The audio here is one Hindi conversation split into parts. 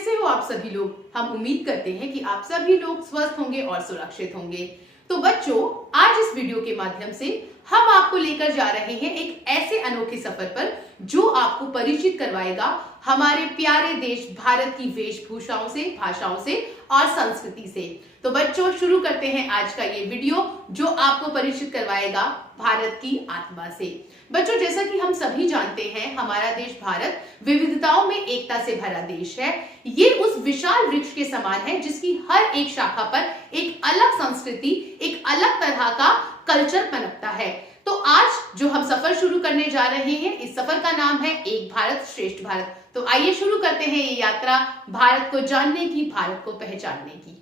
कैसे हो आप सभी लोग। हम उम्मीद करते हैं कि आप सभी लोग स्वस्थ होंगे और सुरक्षित होंगे। तो बच्चों, आज इस वीडियो के माध्यम से हम आपको लेकर जा रहे हैं एक ऐसे अनोखे सफर पर जो आपको परिचित करवाएगा हमारे प्यारे देश भारत की वेशभूषाओं से, भाषाओं से और संस्कृति से। तो बच्चों, शुरू करते हैं आज का ये वीडियो जो आपको परिचित करवाएगा भारत की आत्मा से। बच्चों, जैसा कि हम सभी जानते हैं, हमारा देश भारत विविधताओं में एकता से भरा देश है। ये उस विशाल वृक्ष के समान है जिसकी हर एक शाखा पर एक अलग संस्कृति, एक अलग तरह का कल्चर पनपता है। तो आज जो हम सफर शुरू करने जा रहे हैं, इस सफर का नाम है एक भारत श्रेष्ठ भारत। तो आइए शुरू करते हैं ये यात्रा भारत को जानने की, भारत को पहचानने की।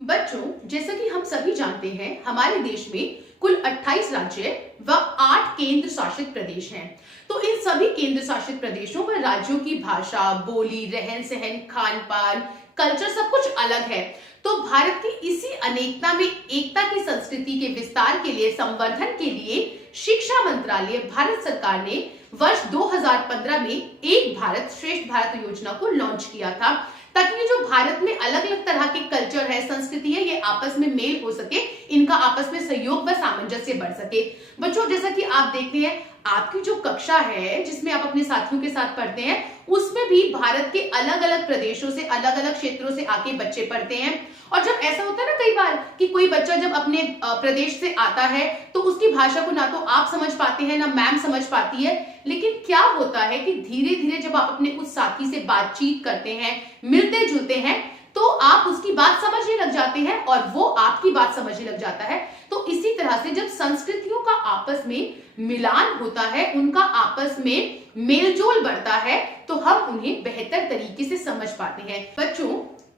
बच्चों, जैसा कि हम सभी जानते हैं, हमारे देश में कुल 28 राज्य व 8 केंद्र शासित प्रदेश हैं। तो इन सभी केंद्र शासित प्रदेशों व राज्यों की भाषा, बोली, रहन सहन, खान पान, कल्चर सब कुछ अलग है। तो भारत की इसी अनेकता में एकता की संस्कृति के विस्तार के लिए, संवर्धन के लिए शिक्षा मंत्रालय, भारत सरकार ने वर्ष 2015 में एक भारत श्रेष्ठ भारत योजना को लॉन्च किया था, ताकि जो भारत में अलग अलग तरह के कल्चर है, संस्कृति है, ये आपस में मेल हो सके, इनका आपस में सहयोग व सामंजस्य बढ़ सके। बच्चों, जैसा कि आप देखते हैं, आपकी जो कक्षा है जिसमें आप अपने साथियों के साथ पढ़ते हैं, उसमें भी भारत के अलग अलग प्रदेशों से, अलग अलग क्षेत्रों से आके बच्चे पढ़ते हैं। और जब ऐसा होता है ना कई बार कि कोई बच्चा जब अपने प्रदेश से आता है तो उसकी भाषा को ना तो आप समझ पाते हैं ना मैम समझ पाती है, लेकिन क्या होता है कि धीरे धीरे जब आप अपने उस साथी से बातचीत करते हैं, मिलते जुलते हैं, तो आप उसकी बात समझने लग जाते हैं और वो आपकी बात समझने लग जाता है। तो इसी तरह से जब संस्कृतियों का आपस में मिलान होता है, उनका आपस में मेलजोल बढ़ता है, तो हम उन्हें बेहतर तरीके से समझ पाते हैं। बच्चों,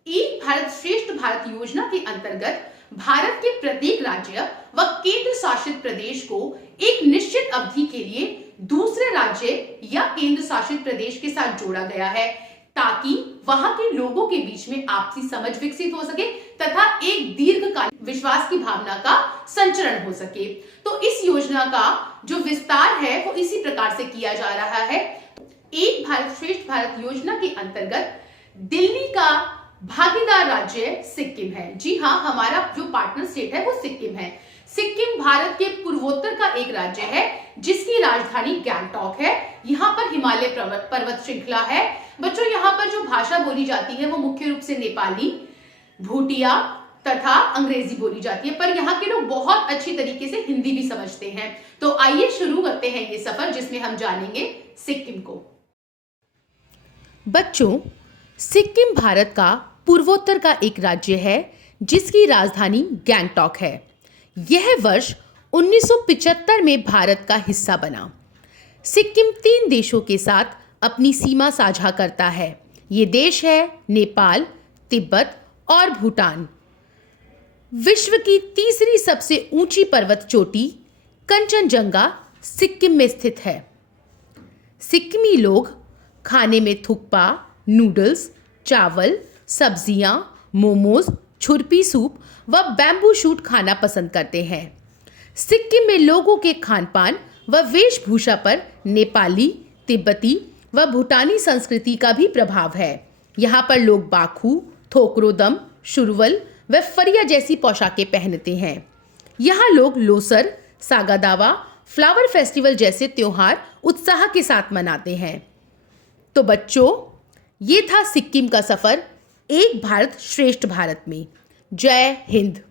एक भारत श्रेष्ठ भारत योजना के अंतर्गत भारत के प्रत्येक राज्य व केंद्र शासित प्रदेश को एक निश्चित अवधि के लिए दूसरे राज्य या केंद्र शासित प्रदेश के साथ जोड़ा गया है, ताकि वहां के लोगों के बीच में आपसी समझ विकसित हो सके तथा एक दीर्घकालिक विश्वास की भावना का संचरण हो सके। तो इस योजना का जो विस्तार है वो इसी प्रकार से किया जा रहा है। एक भारत श्रेष्ठ भारत योजना के अंतर्गत दिल्ली का भागीदार राज्य सिक्किम है। जी हाँ, हमारा जो पार्टनर स्टेट है वो सिक्किम है। सिक्किम भारत के पूर्वोत्तर का एक राज्य है जिसकी राजधानी गैंगटॉक है। यहाँ पर हिमालय पर्वत श्रृंखला है। बच्चों, यहाँ पर जो भाषा बोली जाती है वो मुख्य रूप से नेपाली, भूटिया तथा अंग्रेजी बोली जाती है, पर यहाँ के लोग बहुत अच्छी तरीके से हिंदी भी समझते हैं। तो आइए शुरू करते हैं ये सफर जिसमें हम जानेंगे सिक्किम को। बच्चों, सिक्किम भारत का पूर्वोत्तर का एक राज्य है जिसकी राजधानी गैंगटॉक है। यह वर्ष 1975 में भारत का हिस्सा बना। सिक्किम 3 देशों के साथ अपनी सीमा साझा करता है। ये देश है नेपाल, तिब्बत और भूटान। विश्व की तीसरी सबसे ऊंची पर्वत चोटी कंचनजंगा सिक्किम में स्थित है। सिक्किमी लोग खाने में थुक्पा, नूडल्स, चावल, सब्जियां, मोमोज, छुरपी सूप व बैम्बू शूट खाना पसंद करते हैं। सिक्किम में लोगों के खानपान व वेशभूषा पर नेपाली, तिब्बती व भूटानी संस्कृति का भी प्रभाव है। यहाँ पर लोग बाखू, थोकरोदम, शुरवल व फरिया जैसी पोशाकें पहनते हैं। यहाँ लोग लोसर, सागादावा, फ्लावर फेस्टिवल जैसे त्योहार उत्साह के साथ मनाते हैं। तो बच्चों, ये था सिक्किम का सफर एक भारत श्रेष्ठ भारत में। जय हिंद।